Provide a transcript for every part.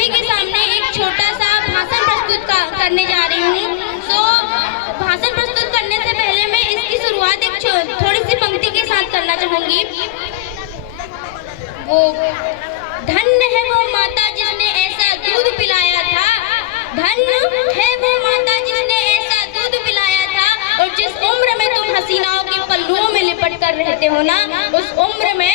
सभी के सामने एक छोटा सा भाषण प्रस्तुत करने जा रही हूँ। तो भाषण प्रस्तुत करने से पहले मैं इसकी शुरुआत एक थोड़ी सी पंक्ति के साथ करना चाहूँगी। वो धन्य है वो माता जिसने ऐसा दूध पिलाया था, धन्य है वो माता जिसने ऐसा दूध पिलाया था। और जिस उम्र में तुम हसीनाओं के पल्लुओं में लिपट कर रहते हो ना, उस उम्र में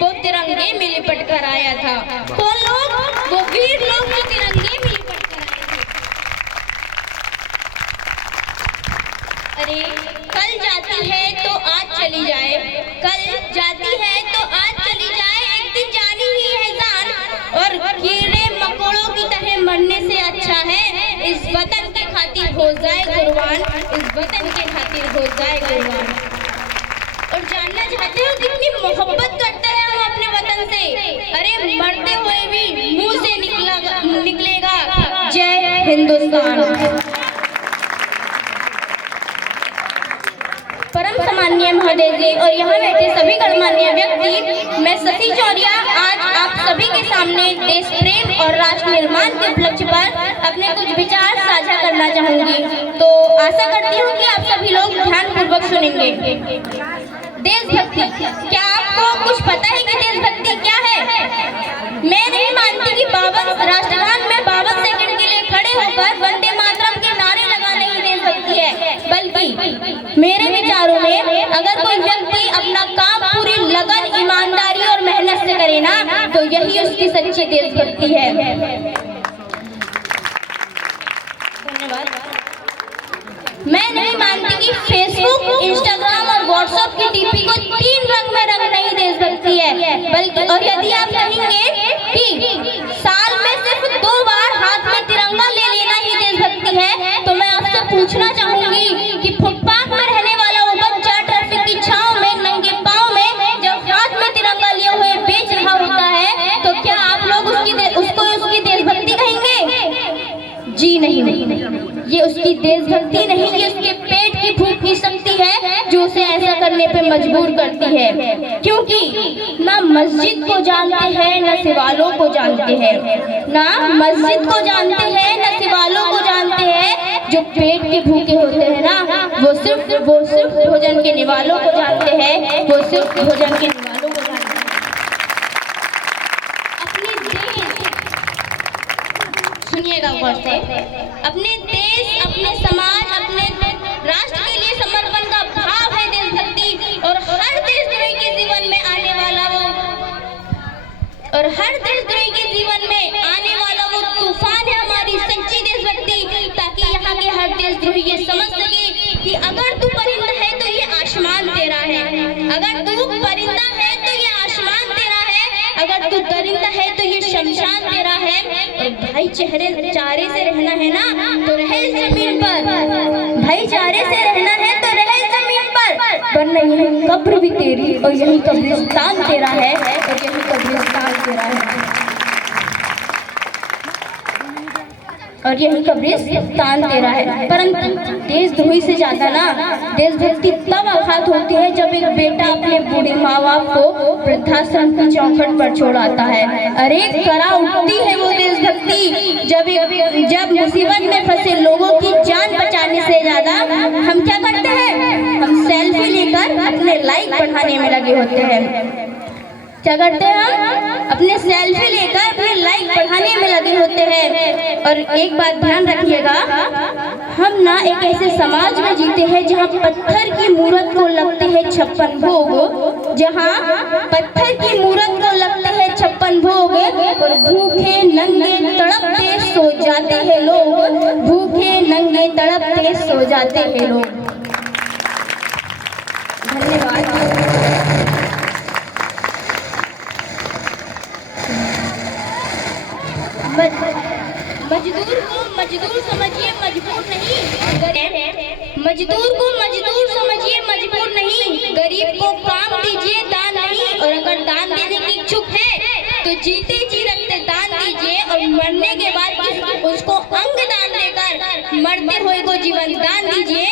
वो तिरंगे में लिपट कर आया था। कौन लोग? वो वीर लोग जो तिरंगे में लिपट कर आए थे। अरे कल जाती है तो आज चली जाए, कल जाती है तो आज चली जाए, एक दिन जानी ही है जान। और कीड़े मकोड़ों की तरह मरने से अच्छा है इस वतन के खातिर हो जाए कुर्बान, इस वतन के खातिर हो जाए कुर्बान। और जानना चाहते हो कितनी मोहब्बत करते हैं हम अपने वतन से? अरे मरते हुए भी मुंह से निकलेगा जय हिंदुस्तान। परम सम्माननीय महोदय जी और यहाँ बैठे सभी गणमान्य व्यक्ति, मैं शशि चौरिया आज आप सभी के सामने देश प्रेम और राष्ट्र निर्माण के उपलक्ष्य पर अपने कुछ विचार साझा करना चाहूंगी। तो आशा करती हूँ कि आप सभी लोग ध्यानपूर्वक सुनेंगे। देशभक्ति, क्या आपको कुछ पता है कि देशभक्ति क्या है? मैं नहीं मानती कि 52 राष्ट्रगान में 52 सेकंड के लिए खड़े होकर वंदे मातरम के नारे लगाना ही देशभक्ति है, बल्कि मेरे विचारों में अगर कोई व्यक्ति अपना काम पूरी लगन, ईमानदारी और मेहनत से करे ना, तो यही उसकी सच्ची देशभक्ति है। धन्यवाद। मैं नहीं मानती कि फेसबुक, इंस्टाग्राम और व्हाट्सएप की डीपी को 3 रंग में रंगना ही देशभक्ति है, बल्कि और यदि आप कहेंगे कि साल में सिर्फ 2 बार हाथ में तिरंगा ले लेना ही देशभक्ति है, तो मैं आपसे पूछना चाहूंगी कि फुटपाथ में रहने वाला वो बच्चा ट्रैफिक की छांव में नंगे पांव में जब हाथ में तिरंगा लिए हुए बेच रहा होता है, तो क्या आप लोग उसकी देशभक्ति कहेंगे? जी नहीं, ये उसकी देशभक्ति नहीं, ये उसके पेट की भूख की शक्ति है जो उसे ऐसा करने पे मजबूर करती है। क्योंकि ना मस्जिद को जानते हैं ना सिवालों को जानते हैं, ना मस्जिद को जानते हैं ना सिवालों को जानते हैं। जो पेट के भूखे होते हैं ना, वो सिर्फ भोजन के निवालों को जानते हैं, वो सिर्फ भोजन के निवालों को जानते हैं। अपने देश, सुनिएगा गौर से, अपने देश, अपने समाज, अपने राष्ट्र के लिए समर्पण का भाव है देशभक्ति। और हर देशद्रोही के जीवन में आने वाला वो तूफान है हमारी सच्ची देशभक्ति, ताकि यहाँ के हर देशद्रोही ये समझ सके कि अगर तू परिंदा है तो ये आसमान तेरा है, अगर तू परिंदा है तो ये आसमान तेरा है, अगर तू दरिंदा है तो ये शमशान तेरा है। और भाईचारे से रहना है ना, तो रहे इस जमीन पर, भाईचारे से रहना है तो रहे इस जमीन पर, वरना यही कब्र भी तेरी और यही कब्रिस्तान तेरा है, और यही कब्रिस्तान तेरा है, और यही कब्रिस्तान तेरा है। परंतु देशद्रोही से ज्यादा ना देशभक्ति तब आघात होती है जब एक बेटा अपने बूढ़े माँ बाप को वृद्धाश्रम की चौखट पर छोड़ आता है। अरे करा उठती है वो देशभक्ति जब मुसीबत में फंसे लोगों की जान बचाने से ज्यादा हम क्या करते हैं? हम सेल्फी लेकर अपने लाइक बढ़ाने में लगे होते हैं। क्या करते हैं? हम अपने सेल्फी लेकर अपने लाइक बढ़ाने में लगे होते हैं। और एक बात ध्यान रखिएगा, हम ना एक ऐसे समाज में जीते हैं जहाँ पत्थर की मूरत को लगते हैं 56 भोग, जहाँ पत्थर की मूरत को लगते हैं 56 भोग, और भूखे नंगे तड़पते सो जाते हैं लोग, भूखे नंगे तड़पते सो जाते हैं लोग। धन्यवाद। मजदूर को मजदूर समझिए, मजबूर नहीं। मजदूर को मजदूर समझिए, मजबूर नहीं। गरीब को काम दीजिए, दान नहीं। और अगर दान देने की इच्छुक है तो जीते जी रक्तदान दीजिए, और मरने के बाद उसको अंग दान देकर मरते हुए को जीवन दान दीजिए।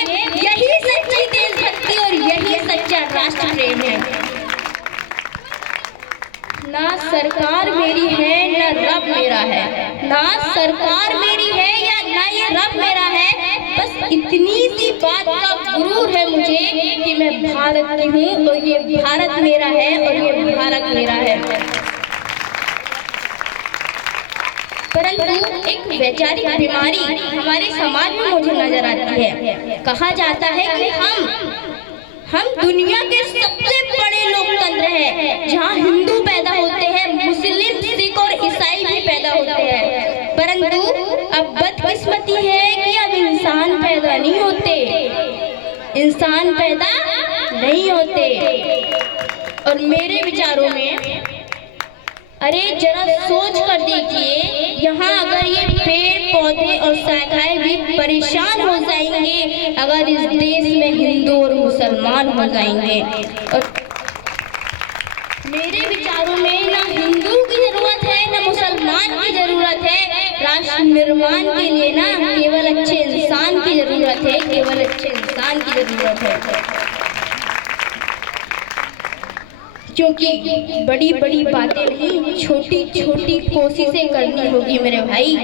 यही सच्ची देशभक्ति और यही सच्चा राष्ट्र प्रेम है। ना सरकार मेरी है ना रब मेरा है, ना सरकार मेरी है या ना ये रब मेरा है, बस इतनी सी बात का गुरूर है मुझे कि मैं भारत की हूँ और ये भारत मेरा है और ये भारत मेरा है। परंतु एक वैचारिक बीमारी हमारे समाज में मुझे नजर आती है। कहा जाता है कि हम दुनिया के सबसे बड़े लोकतंत्र हैं, जहां हिंदू पैदा होते हैं, मुस्लिम, सिख और ईसाई भी पैदा होते हैं। परंतु अब बदकिस्मती है कि अब इंसान पैदा नहीं होते, इंसान पैदा नहीं होते। और मेरे विचारों में, अरे जरा सोच कर देखिए, यहाँ अगर ये पेड़ पौधे और शाखाएं भी परेशान हो जाएंगे अगर इस देश में हिंदू और मुसलमान हो जाएंगे। और मेरे विचारों में ना हिंदू की जरूरत है ना मुसलमान की जरूरत है, राष्ट्र निर्माण के लिए ना केवल अच्छे इंसान की जरूरत है, केवल अच्छे इंसान की जरूरत है। क्योंकि बड़ी बड़ी बातें नहीं, छोटी छोटी कोशिशें करनी होगी मेरे भाई,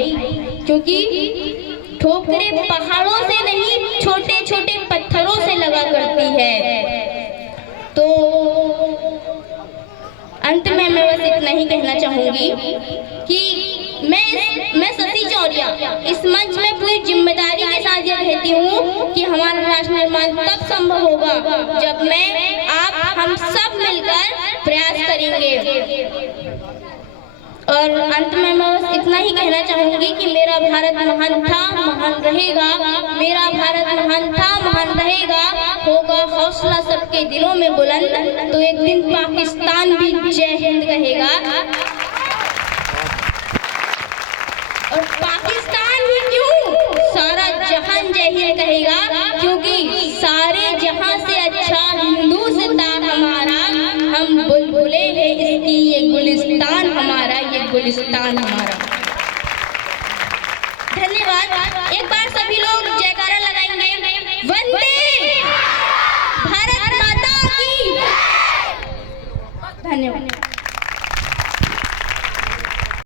क्योंकि ठोकरें पहाड़ों से नहीं छोटे छोटे पत्थरों से लगा करती है। तो अंत में मैं बस इतना ही कहना चाहूंगी कि मैं शशि चौरिया इस मंच में पूरी जिम्मेदारी के साथ ये कहती हूँ कि हमारा राष्ट्र निर्माण तब संभव होगा जब हम सब मिलकर प्रयास करेंगे। और अंत में मैं बस इतना ही कहना चाहूंगी कि मेरा भारत महान था, महान रहेगा, मेरा भारत महान था, महान रहेगा, होगा हौसला सबके दिलों में बुलंद, तो एक दिन पाकिस्तान भी जय हिंद कहेगा। और पाकिस्तान ही क्यों, सारा जहान जय हिंद कहेगा, क्योंकि सारे जहां से अच्छा हिंदुस्तान हमारा, हम बुलबुले हैं इसकी, ये गुलिस्तान हमारा, ये गुलिस्तान हमारा। धन्यवाद। एक बार सभी लोग जयकार